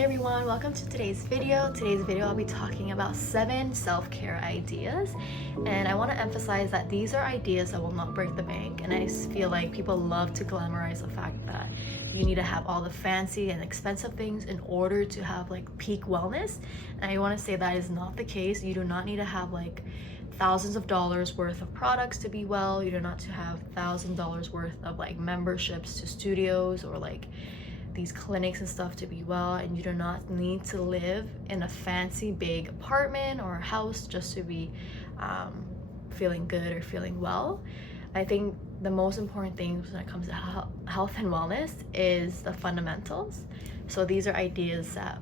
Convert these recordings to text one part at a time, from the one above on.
Hey everyone, welcome to today's video. Today's video I'll be talking about 7 self-care ideas, and I want to emphasize that these are ideas that will not break the bank. And I feel like people love to glamorize the fact that you need to have all the fancy and expensive things in order to have like peak wellness, and I want to say that is not the case. You do not need to have like thousands of dollars worth of products to be well. You do not to have $1,000 worth of like memberships to studios or like these clinics and stuff to be well, and you do not need to live in a fancy big apartment or house just to be feeling good or feeling well. I think the most important things when it comes to health and wellness is the fundamentals. So these are ideas that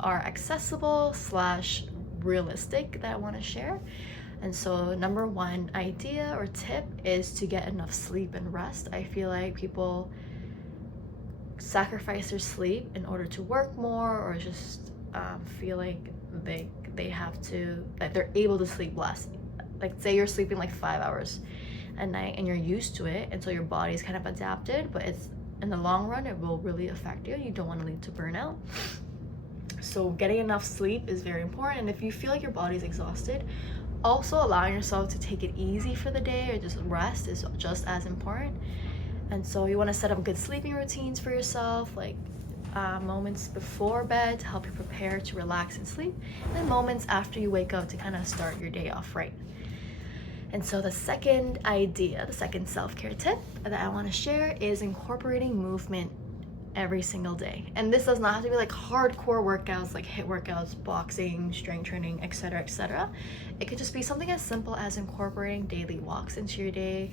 are accessible slash realistic that I want to share. And so number one idea or tip is to get enough sleep and rest. I feel like people sacrifice their sleep in order to work more, or just feel like they have to, that they're able to sleep less. Like say you're sleeping like 5 hours a night and you're used to it, and so your body's kind of adapted, but it's in the long run it will really affect you. You don't want to lead to burnout. So getting enough sleep is very important, and if you feel like your body's exhausted, also allowing yourself to take it easy for the day or just rest is just as important. And so you want to set up good sleeping routines for yourself, like moments before bed to help you prepare to relax and sleep, and then moments after you wake up to kind of start your day off right. And so the second idea, the second self-care tip that I want to share is incorporating movement every single day. And this does not have to be like hardcore workouts like HIIT workouts, boxing, strength training, etc., etc. It could just be something as simple as incorporating daily walks into your day,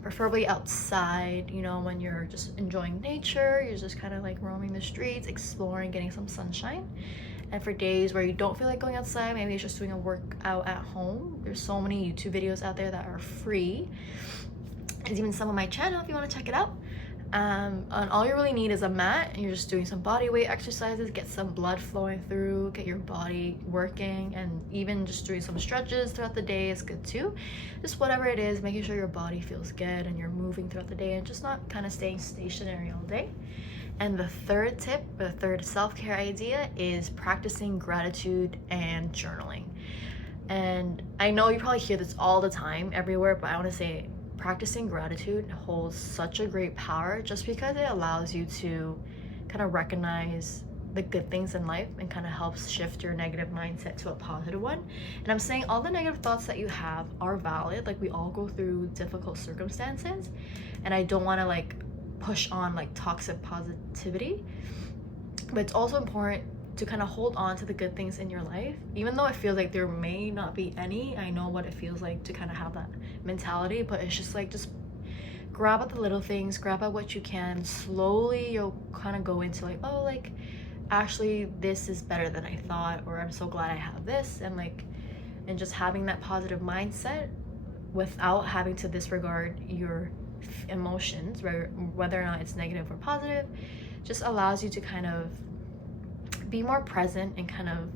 preferably outside, you know, when you're just enjoying nature, you're just kind of like roaming the streets, exploring, getting some sunshine. And for days where you don't feel like going outside, maybe it's just doing a workout at home. There's so many YouTube videos out there that are free. There's even some on my channel if you want to check it out. And all you really need is a mat, and you're just doing some body weight exercises, get some blood flowing through, get your body working, and even just doing some stretches throughout the day is good too. Just whatever it is, making sure your body feels good and you're moving throughout the day and just not kind of staying stationary all day. And the third tip, the third self-care idea, is practicing gratitude and journaling. And I know you probably hear this all the time everywhere, but I want to say practicing gratitude holds such a great power, just because it allows you to kind of recognize the good things in life and kind of helps shift your negative mindset to a positive one. And I'm saying all the negative thoughts that you have are valid. Like we all go through difficult circumstances, and I don't want to like push on like toxic positivity, but it's also important to kind of hold on to the good things in your life, even though it feels like there may not be any. I know what it feels like to kind of have that mentality, but it's just like, just grab at the little things, grab at what you can. Slowly you'll kind of go into like, oh, like actually this is better than I thought, or I'm so glad I have this, and like, and just having that positive mindset without having to disregard your emotions, whether or not it's negative or positive, just allows you to kind of be more present and kind of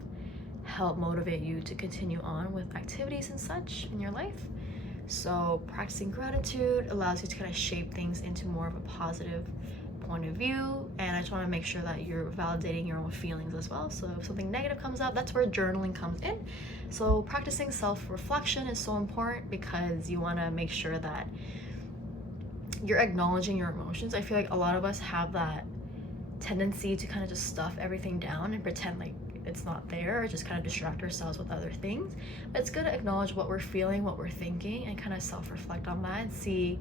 help motivate you to continue on with activities and such in your life. So practicing gratitude allows you to kind of shape things into more of a positive point of view, and I just want to make sure that you're validating your own feelings as well. So if something negative comes up, that's where journaling comes in. So practicing self-reflection is so important, because you want to make sure that you're acknowledging your emotions. I feel like a lot of us have that tendency to kind of just stuff everything down and pretend like it's not there, or just kind of distract ourselves with other things. But it's good to acknowledge what we're feeling, what we're thinking, and kind of self-reflect on that and see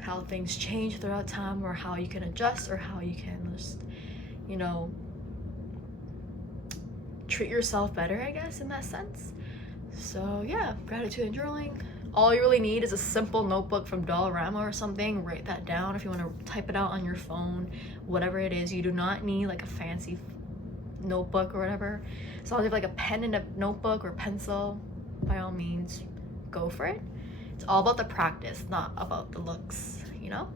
how things change throughout time, or how you can adjust, or how you can just, you know, treat yourself better, I guess, in that sense. So yeah, gratitude and journaling. All you really need is a simple notebook from Dollarama or something. Write that down if you want to type it out on your phone, whatever it is. You do not need like a fancy notebook or whatever. As long as you have like a pen and a notebook or pencil, by all means, go for it. It's all about the practice, not about the looks, you know?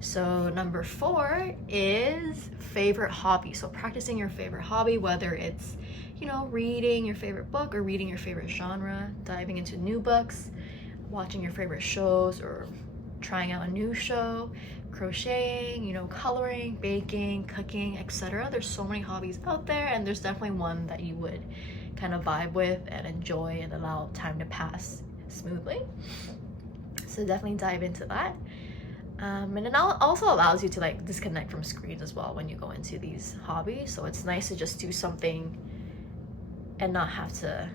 So number 4 is favorite hobby. So practicing your favorite hobby, whether it's, you know, reading your favorite book or reading your favorite genre, diving into new books, watching your favorite shows, or trying out a new show. crocheting, you know, coloring, baking, cooking, etc. There's so many hobbies out there, and there's definitely one that you would kind of vibe with and enjoy and allow time to pass smoothly. So definitely dive into that. And it also allows you to like disconnect from screens as well when you go into these hobbies. So it's nice to just do something and not have to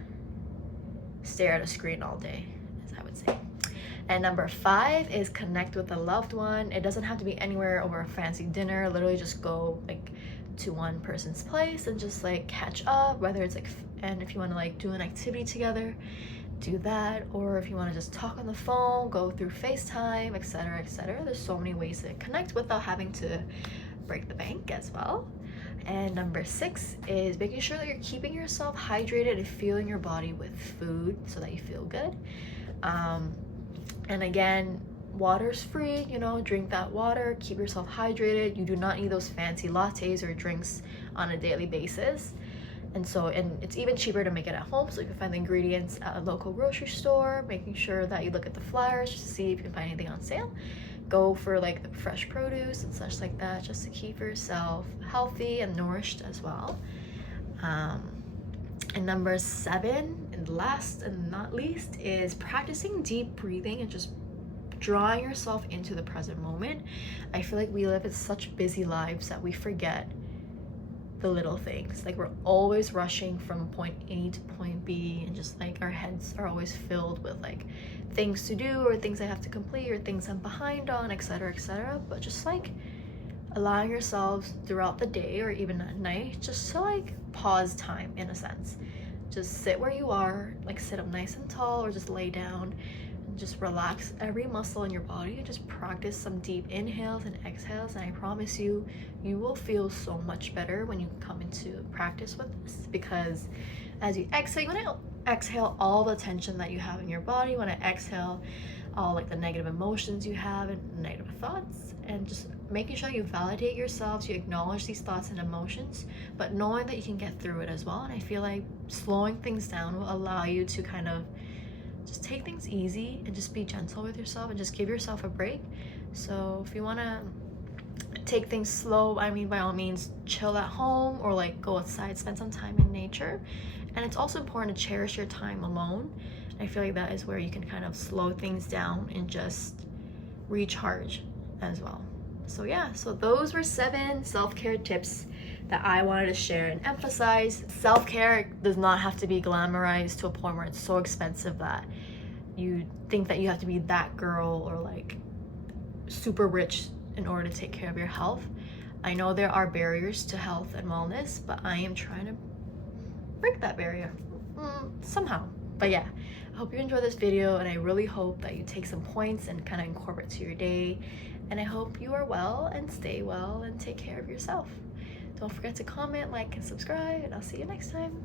stare at a screen all day, as I would say. And number 5 is connect with a loved one. It doesn't have to be anywhere over a fancy dinner. Literally just go like to one person's place and just like catch up, whether it's like, and if you want to like do an activity together, do that. Or if you want to just talk on the phone, go through FaceTime, etc, etc. There's so many ways to connect without having to break the bank as well. And number 6 is making sure that you're keeping yourself hydrated and fueling your body with food so that you feel good. And again, water's free, you know, drink that water, keep yourself hydrated. You do not need those fancy lattes or drinks on a daily basis. And it's even cheaper to make it at home, so you can find the ingredients at a local grocery store, making sure that you look at the flyers just to see if you can find anything on sale. Go for like the fresh produce and such like that, just to keep yourself healthy and nourished as well. And number 7, and last and not least, is practicing deep breathing and just drawing yourself into the present moment. I feel like we live in such busy lives that we forget the little things. Like we're always rushing from point A to point B, and just like our heads are always filled with like things to do or things I have to complete or things I'm behind on, etc, etc. But just like allowing yourselves throughout the day or even at night just to like pause time, in a sense. Just sit where you are, like sit up nice and tall, or just lay down and just relax every muscle in your body and just practice some deep inhales and exhales. And I promise you, you will feel so much better when you come into practice with this, because as you exhale, you want to exhale all the tension that you have in your body. You want to exhale all like the negative emotions you have and negative thoughts, and just making sure you validate yourselves, you acknowledge these thoughts and emotions, but knowing that you can get through it as well. And I feel like slowing things down will allow you to kind of just take things easy and just be gentle with yourself and just give yourself a break. So if you want to take things slow, I mean, by all means, chill at home or like go outside, spend some time in nature. And it's also important to cherish your time alone. I feel like that is where you can kind of slow things down and just recharge as well. So yeah, so those were 7 self-care tips that I wanted to share and emphasize. Self-care does not have to be glamorized to a point where it's so expensive that you think that you have to be that girl or like super rich in order to take care of your health. I know there are barriers to health and wellness, but I am trying to break that barrier somehow. But yeah, I hope you enjoyed this video, and I really hope that you take some points and kind of incorporate to your day. And I hope you are well and stay well and take care of yourself. Don't forget to comment, like, and subscribe, and I'll see you next time.